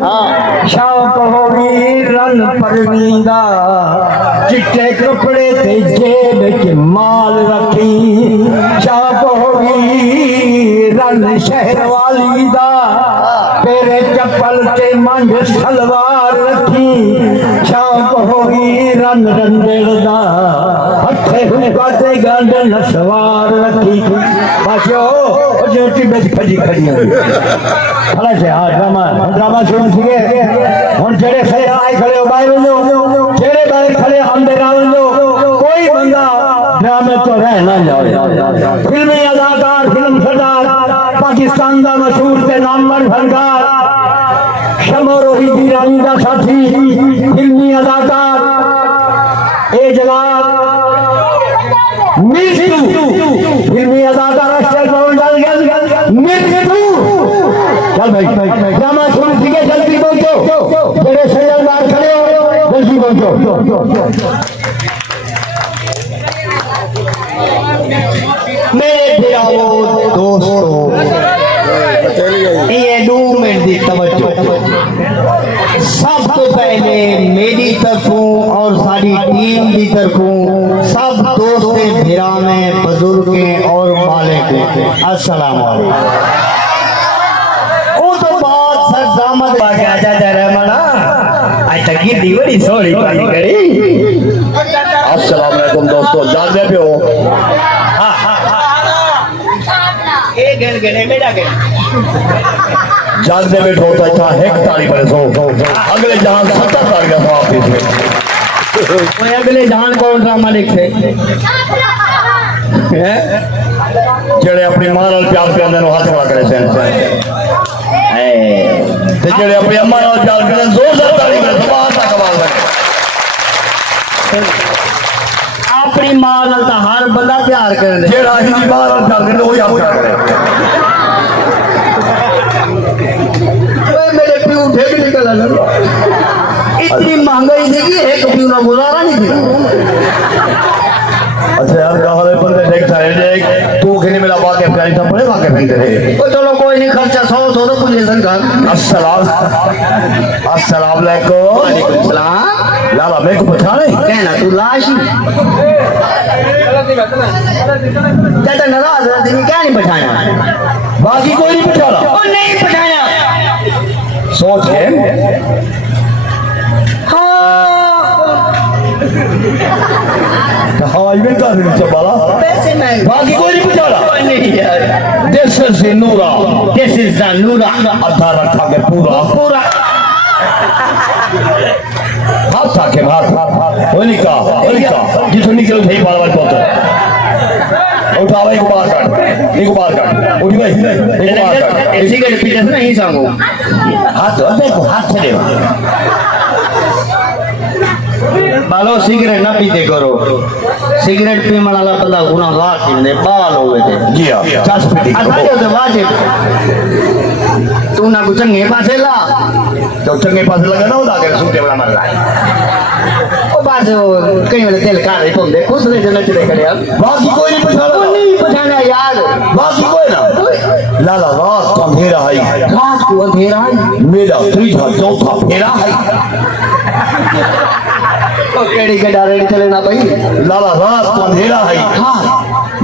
शौक होगी रन परवींदा चिट्टे कपड़े ते जेब च माल रखी। शौक होगी रन शहर वाली दा तेरे चप्पल ते मंझ सलवार रखी। शौक होगी रन रंदेड़ दा हथे हुक्का ते गंढ नसवार रखी। बाशियो जो टिबे खजी खड़ी खड़ा से हाँ ड्रामा शुरू सीखे हुन जेड़े खड़े आए खड़े हो बाहर वञो जेड़े बाहर खड़े अंदर आ वञो। कोई बंदा ड्रामे तो रह ना जाए। फिल्मी अदाकार फिल्म सरदार पाकिस्तान दा मशहूर ते नंबर फनकार शमरोही दी रानी दा साथी फिल्मी अदाकार ए जनाब मिर्चू फिल्मी अदाकार अक्षर कौन डाल गया मिर्चू। चल भाई ड्रामा शुरू सीखे जल्दी पहुंचो जेड़े सैयद बाहर खड़े हो जल्दी पहुंचो। मेरे प्यारो दोस्तों ये 2 मिनट दी तवज्जो। सब तो पहले मेरी तरफों और सारी टीम की तरफों सब दोस्तें भिराने बुजुर्गें और मालिक अस्सलाम वालेकुम। दामद आजा जा रहमाना आज तक ये दीवारी सोरी पानी करी। अस्सलाम वालेकुम दोस्तों जान दे पियो ए गल गने मेरा के जान दे बैठो तो अच्छा एक ताली पर सो अगले जहां 70 ताली का सवाब दे। कोई अगले जहां कौन ड्रामा लिखे हैं जेड़े अपनी मां नाल प्यार करने नु हाथ खड़ा करे से ते जेड़े अपनी अम्मा नाल प्यार करने जोरदार ताली करे सुभान अल्लाह कमाल करे। अपनी मां नाल तो हर बंदा प्यार करे जेड़ा हिंदी मां नाल प्यार करे वही हाथ खड़ा करे। ओए मेरे प्यू ठेक निकल आ इतनी महंगाई थी कि एक प्यू ना गुजारा नहीं थी। अच्छा यार कहा ले बंदे देखता है जे तू के नहीं मिला वाके प्यारी सब बड़े वाके बनते रहे। ओ चलो कोई नहीं खर्चा 100 तो कुछ नहीं कर। अस्सलाम वालेकुम। वालेकुम सलाम। लाला मेरे को पहचाने कहना तू लाश चाचा नाराज है तेरी क्या नहीं पहचाना बाकी कोई नहीं पहचाना ओ नहीं पहचाना सोच के हाँ ये का दिन चबाला पैसे नहीं बाकी कोई नहीं पहचाना नहीं यार। दिस इज नूरा दिस इज द नूरा अधा रखा के पूरा पूरा हाथ आके हाथ होलिका जिसो निकल थे बार बार पहुंचा उठावा एक बार काट उठ गई एक बार काट ऐसी के पीछे से नहीं सांगो हाथ देखो हाथ से बालो सिगरेट ना पीते करो सिगरेट पीने वाला बंदा गुनाहगार थी बाल हो गए थे जी हां 10 पीती असाजो तो वाजिब तू ना कुछ चंगे पासे ला तो चंगे पास लगा ना उदा के सूटे वाला मर रहा ओ बात कहीं वाले दिल का रही तुम देखो उसने जो नचले करे अब बाकी कोई नहीं पहचाना वो नहीं पहचाना यार बाकी कोई ना लाला रात को अंधेरा है रात को अंधेरा है मेरा तीसरा चौथा फेरा है ओ केड़ी के डारे चले ना भाई लाला रात को अंधेरा है हां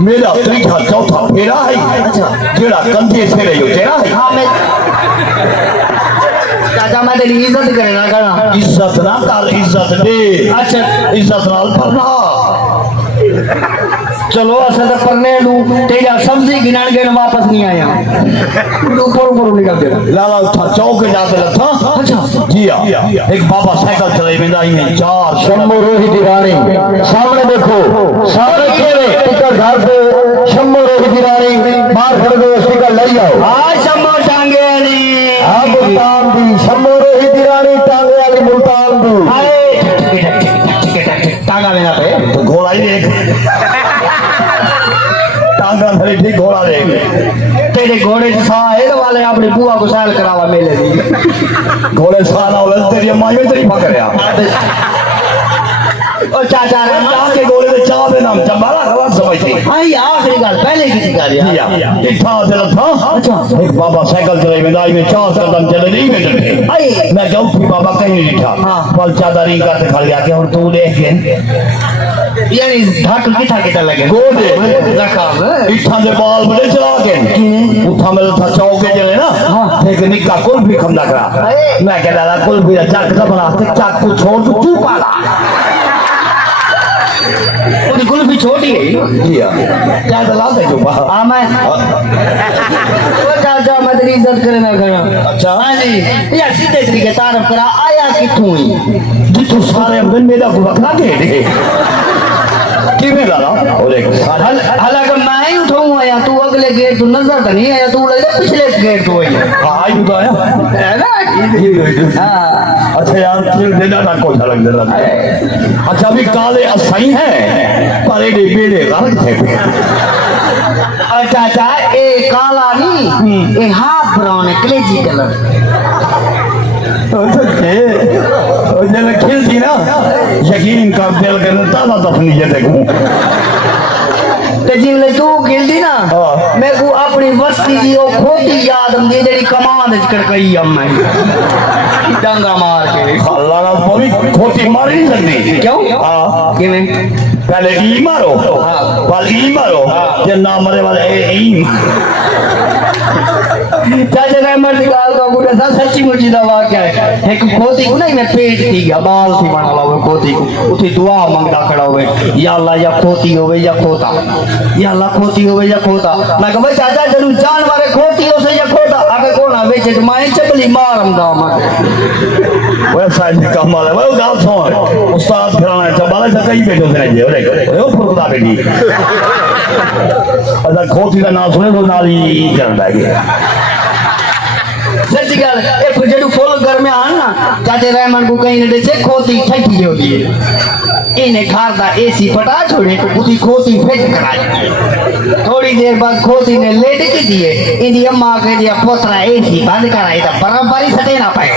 मेरा तीसरा चौथा फेरा है अच्छा जेड़ा कंधे से रही तेरा है हां मैं चाचा मैं तेरी इज्जत करना करना इज्जत ना कर इज्जत दे अच्छा इज्जत नाल भरना चलो असल तो पन्ने लू तेरा सब्जी गिनान के वापस नहीं आया ऊपर निकल गया लाला उठा चौक जाते लथा अच्छा जी हां एक बाबा साइकिल चलाई वेंदा ही है 4 शम्मो रोहित रानी सामने देखो सामने केवे टिकट घर पे शम्मो रोहित रानी बाहर खड़े हो स्टिकर ले आओ हां शम्मो टांगे वाली हां मुल्तान दी शम्मो रोहित रानी टांगे वाली मुल्तान दी हाय टांगा लेना पे तो घोड़ा ही देख टांगा धरी ठीक घोड़ा देख तेरे घोड़े के साथ वाले अपनी बुआ को साल करावा मेले दी घोड़े साना वाले तेरी अम्मा ही तेरी पकड़या और चाचा रे के घोड़े दे चाह दे नाम चंबाला खबर समझती हां आखिरी गल पहले की थी कर इठा चल था एक बाबा साइकिल चले में में 4 कदम चले नहीं में मैं क्या उठी बाबा कहीं नहीं लिखा पल चादरी करते खड़ गया कि और तू देख के यानी ढाक किथा लगे गोदे रकाब इठा दे बाल बड़े चला के उठा में था चौके चले ना एक निक्का कुल भी खमला करा मैं कह रहा कुल भी चक का बना के चक को छोड़ तू क्यों पाला कुल्फी छोटी है क्या दलाल है जो हाँ मैं चाचा मैं तेरी इज्जत करे ना करना अच्छा हाँ जी यार सीधे तरीके तारफ करा आया किथों ही जितू सारे दिन मेरा को रखना दे किਵੇਂ ला और एक हालांकि मैं ही उठाऊं आया तू अगले गेट तो नजर तो नहीं आया तू लगा पिछले गेट तो आई हाँ ही तो आया है ना हाँ अच्छा यार फिर देना ना को लग रहा अच्छा अभी काले असही हैं पर ये बेड़े गलत थे चाचा ए काला नहीं ए हाफ ब्राउन है कलेजी कलर जब खेलती ना यकीन कर दिल कर ताला दफनी जे देखूं ते जिले तू खेलती ना मैं को अपनी वस्ती दी ओ खोटी याद आंदी जेड़ी कमान विच कड़कई आ मैं डांगा मार के अल्लाह ना कोई खोटी मारी नहीं सकती क्यों हां किवें पहले ई मारो बल ई मारो जे ना मरे वाले ई चाचा ने मर निकाल दो गुडा सा सच्ची मुची दा वाक्या है एक खोती को नहीं मैं पेट थी गया बाल थी बना लावे खोती को उठी दुआ मांगदा खड़ा होवे या अल्लाह या खोती होवे या खोता या अल्लाह खोती होवे या खोता मैं कह भाई चाचा जरूर जान मारे खोती हो से या खोता आगे कौन आवे जे माए चपली मारम दा मैं वैसा ही कमाल है वो गाल सुन उस्ताद फिराना चबाला से कई बैठो से जे ओ फुरदा बेटी अदा खोती का नाम सुने तो नाली चलदा है सच्ची गल एक जेडू फुल घर में आन ना चाचे रहमान को कहीं ने से खोती ठठी होती है इन्हें खार दा एसी फटा छोड़े उसी खोती फेंक कराई थोड़ी देर बाद खोती ने लेट के दिए इंदी अम्मा के दिया पोतरा एसी बंद कराई दा बराबरी सटे ना पाए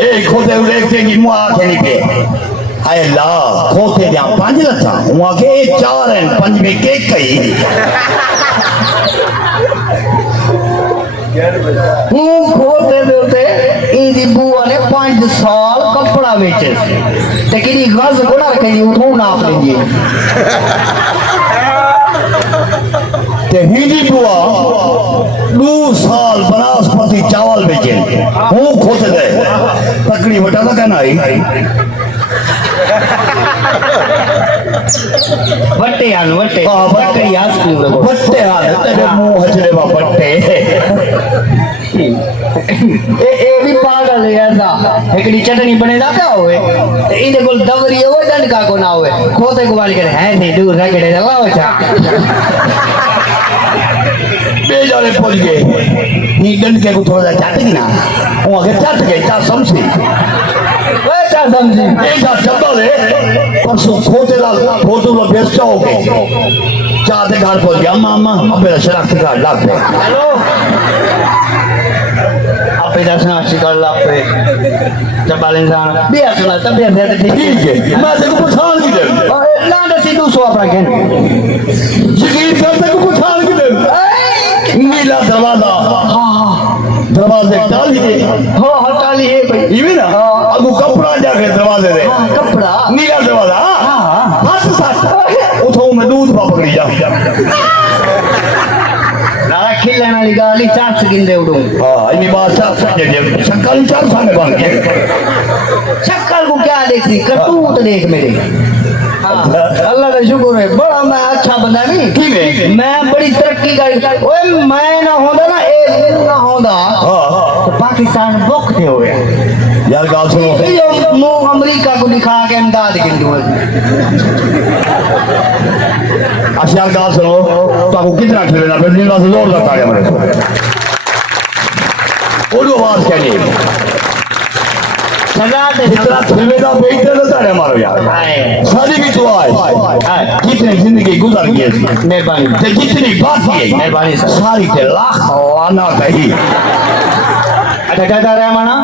ए खोते देखते की मुआ के नहीं पे हाय अल्लाह खोते दिया 5 लथा मुआ के 4 हैं 5 में के कई खोते देते इंदी बुआ ने 5 साल कपड़ा बेचे ते किनी गज कोना रखे उठो नाप लेंगे ते हिंदी बुआ 2 साल बनास्पति चावल बेचे हूँ खोते दे तकड़ी बटा तो कहना आई वट्टे आन वट्टे वट्टे याद क्यों लगो बट्टे हाल तेरे मुंह हजरे बा बट्टे ए भी पागल है ऐसा एकड़ी चटनी बनेदा क्या होवे ते इने कोल दवरी होवे डंडका को ना होवे खोते को वाली करे है नहीं दूर रगड़े लाओ जा बेजारे पहुंच गए नी डंडके को थोड़ा चाट की ना वो आगे चाट गए चा समझी वे चा समझी ऐसा चंदा ले परसों खोते ला फोटो ला बेचता हो गए चाहते घर पहुंच गया मामा अबे शराब का लाग गया हेलो आपे दसना शिकार लापे जबाल इंसान बिया सुना तब बिया से ठीक है मैं तेरे को पठान की दे और लांडे सी 200 अपना कहन यकीन कर तेरे को पठान की दे नीला दरवाजा दरवाजे डाली दे हो हटा ली है भाई ये ना अगू कपड़ा जाके दरवाजे दे कपड़ा नीला दरवाजा हां हाथ साथ उठो मैं दूध पा पकड़ी जा नाला खिलने वाली गाली 4 सेकंड दे उड़ूं हां इनी बात 4 सेकंड शक्ल 4 सामने बन गए शक्ल को क्या देखती करतूत देख मेरे अल्लाह का शुक्र है बड़ा मैं अच्छा बंदा नहीं मैं बड़ी तरक्की कर ओए मैं ना होंदा ना एक ना होंदा तो पाकिस्तान भुखते हो गए यार गाल सुनो मुंह अमेरिका को दिखा के इमदाद गिनदू अच्छा गाल सुनो तो आपको कितना खेलना फिर नीला से जोर लगता है मेरे और आवाज क्या नहीं सजा दे जितना खेलेगा बेहतर रहता है हमारा यार सारी भी दुआ है कितनी जिंदगी गुजर गई है मेहरबानी ते जितनी बाकी है मेहरबानी सर सारी के लाख आना चाहिए अच्छा कहता रहा माना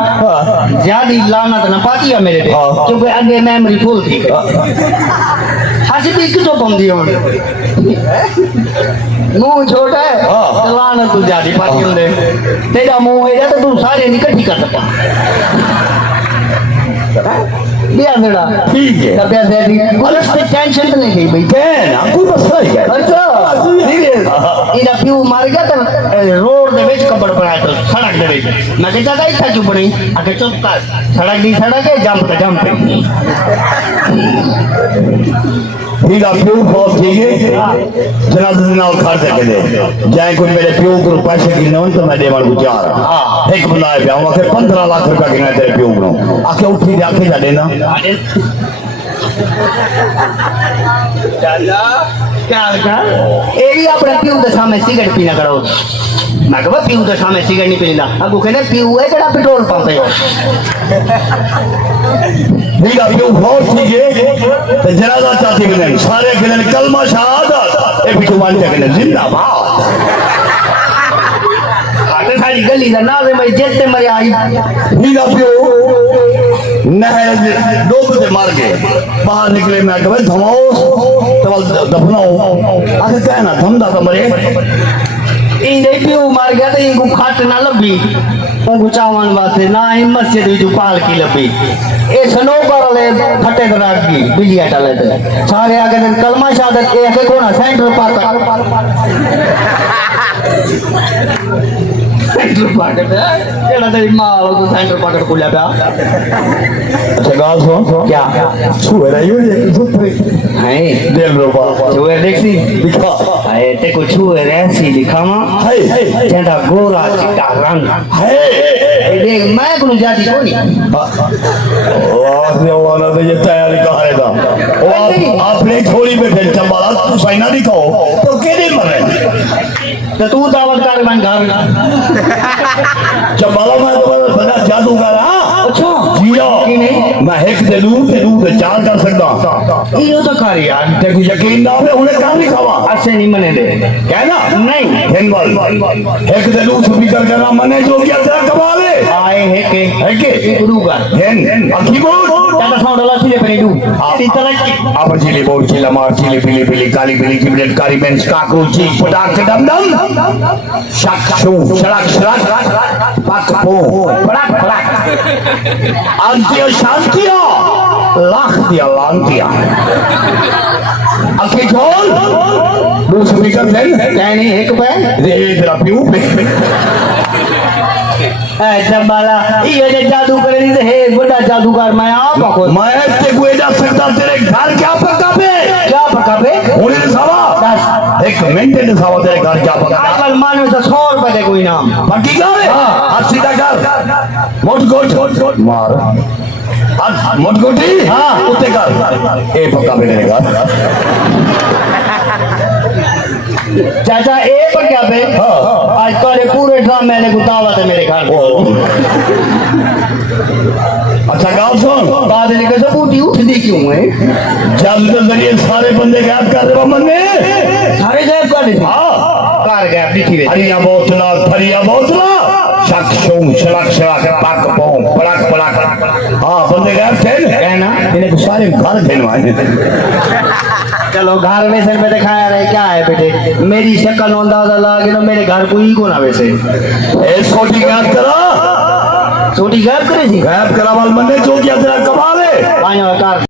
ज्यादा लानत न पाती है मेरे पे क्योंकि आगे मेमोरी फुल थी ऐसी भी क्यों बंदी हो मुंह छोटा है चलाना तू जाती पाती होंगे तेरा मुंह है तो तू सारे निकट कर सकता बिया मेरा ठीक है तबियत दे दी अलग से टेंशन तो नहीं गई भाई कहना कोई मसला ही है अच्छा इधर प्यू मार गया तो रोड दे विच कब्र बनाया तो सड़क दे विच मैं कहता था इतना क्यों बनी आके चुप कर सड़क दी सड़क है जंप पे ठीक है प्यू बहुत ठीक है जनाब जनाब खर्च के दे जाए कोई मेरे प्यू को पैसे गिने हो तो मैं देवाल को चार एक बनाए पे आऊँ आके 15 लाख रुपया गिना तेरे प्यू को आके उठी दे आके जा देना क्या ये भी अपने प्यू के सामने सिगरेट पीना करो मैं कहा प्यू के सामने सिगरेट नहीं पीना अगू कहने प्यू है जरा पेट्रोल पंप है ठीक है प्यू बहुत ठीक है तो जनाजा चाहते कि नहीं सारे कहने कलमा शहादत ए बिटू मानते कहने जिंदाबाद आगे सारी गली का नाम है भाई जेते मरे आई ठीक है प्यू नहर डूब से मार के बाहर निकले मैं कहा धमाओ तब दफनाओ आगे कहना धमदा तो मरे इंदे प्यू मार गया तो इनको खाट ना लभी उनको चावन वास्ते ना ही मस्जिद विच पाल की लभी ए सनोकर वाले फटे दराज की बिजली डाले थे सारे आगे दिन कलमा शहादत ए के कोना सेंटर पाता सेंटर पाकर केड़ा तेरी माल तो सेंटर पाकर खुला पे अच्छा गाल सुन क्या छुए रही हो ये है दिल रोबा छुए देखसी दिखा है ते को छुए रहसी दिखावा है जेंदा गोरा चिट्टा रंग है देख मैं को जाती कोनी वाह ने वाला तो ये तैयारी कहा है था वो आपने थोड़ी में फिर चंबाला तू साइना दिखाओ तो केदे मरे तो तू दावत कर बन घर चंबाला मैं तो बड़ा जादूगर हां अच्छा जियो कि नहीं मैं एक दे लूं ते चार कर सकदा ये तो कर यार ते को यकीन ना हो उन्हें काम नहीं खावा ऐसे नहीं मने दे कहना नहीं हेनवल एक दे लूं स्पीकर करना मने जो क्या तेरा कमाले आए है के गुरुगा हेन अकीबोल ज्यादा साउंड वाला चीज पे दू इस तरह की आप चिली बोल चिला मार चिली पीली पीली काली पीली किबलेट कारी बेंच काकू चीक पटाक दम दम शक शू शड़क शड़क पक पो पड़क पड़क अंतियो शांतियो लाख दिया लांतिया अकी खोल दो स्पीकर ले कहनी एक पे रे तेरा प्यू जबाला ये जे जादू करे दी है बड़ा जादूगर मैं आप को मैं ते कोई जा सकता तेरे घर क्या पका पे उन्हें सवा एक मिनट ने सवा तेरे घर क्या पका आजकल मानो से 100 रुपए दे कोई नाम पक्की कर हाथ सीधा कर मोट गोट मार हाथ मोट गोटी हां उत्ते कर ए पक्का पे मेरे घर चाचा ए पर क्या पे आज तोरे पूरे ड्रामे ने गुतावत है मेरे घर अच्छा गाँव सुन बाद में कैसे बूटी उठती क्यों है जब जरिए सारे बंदे गायब कर दे मन में सारे गायब कर दे हाँ कार गायब दिखी वे फरिया बोतला शक शूम शलक शलक पक पों पड़क पड़क हाँ बंदे गायब थे कहना इन्हें सारे घर थे चलो घर वैसे पे दिखाया रहे क्या है बेटे मेरी शक्ल अंदाजा लगा के मेरे घर को ही कोना वैसे छोटी गायब करा छोटी गायब करे थी गायब करा वाल बंदे जो किया तेरा कमाल है आया कार